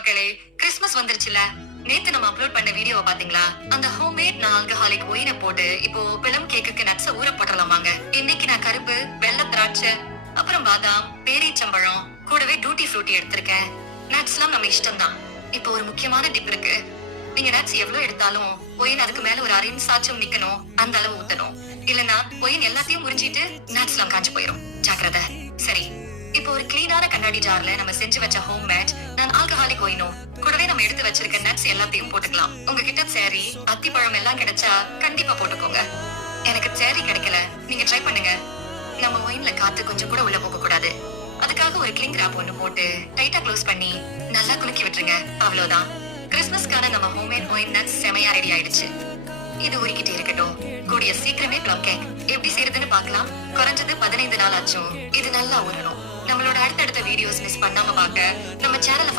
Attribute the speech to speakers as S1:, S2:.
S1: மக்களே கிறிஸ்மஸ் வந்துருச்சுல? நேத்து நம்ம அப்லோட் பண்ண வீடியோவை பாத்தீங்களா? அந்த ஹோம்மேட் நான் ஆல்கஹாலிக் ஒயினை போட்டு இப்போ பிளம் கேக்குக்கு நட்ஸ ஊற போட்டுடலாமாங்க இன்னைக்கு நான் கருப்பு வெள்ளை திராட்சை அப்புறம் பாதாம் பேரீச்சம்பழம் கூடவே டூட்டி ஃப்ரூட்டி எடுத்திருக்கேன். நட்ஸ் எல்லாம் நம்ம இஷ்டம் தான் இப்போ ஒரு முக்கியமான டிப் இருக்கு. நீங்க நட்ஸ் எவ்வளவு எடுத்தாலும் ஒயின் அதுக்கு மேல ஒரு அரை சாச்சும் நிக்கணும். அந்த அளவு ஊத்தணும். இல்லனா ஒயின் எல்லாத்தையும் உறிஞ்சிட்டு எல்லாம் காஞ்சு போயிடும் ஜாக்கிரதை. சரி. இப்போ ஒரு கிளீனான கண்ணாடி ஜார்ல நம்ம செஞ்சு வச்ச ஹோம் மேட் நான் ஆல்கஹால் ஒயினும் கூடவே நம்ம எடுத்து வச்சிருக்க நட்ஸ் எல்லாத்தையும் போட்டுக்கலாம். உங்ககிட்ட சேரி அத்திப்பழம் எல்லாம் கிடைச்சா கண்டிப்பா போட்டுக்கோங்க. எனக்கு சேரி கிடைக்கல. நீங்க ட்ரை பண்ணுங்க. நம்ம ஒயின்ல காத்து கொஞ்சம் கூட உள்ள போக கூடாது அதுக்காக ஒரு கிளிங் ராப் ஒண்ணு போட்டு டைட்டா க்ளோஸ் பண்ணி நல்லா குலுக்கி விட்டுருங்க. அவ்வளவுதான். கிறிஸ்மஸ்க்கான நம்ம ஹோம்மேட் ஒயின் நட்ஸ் செமையா ரெடி ஆயிடுச்சு. இது உருகிட்டே இருக்கட்டும். கூடிய சீக்கிரமே பிளம் கேக் எப்படி செய்யறதுன்னு பார்க்கலாம். குறைஞ்சது பதினைந்து நாள் ஆச்சும். இது நல்லா உருணும் நம்மளோட அடுத்தடுத்த வீடியோஸ் மிஸ் பண்ணாம பார்க்க நம்ம சேனலை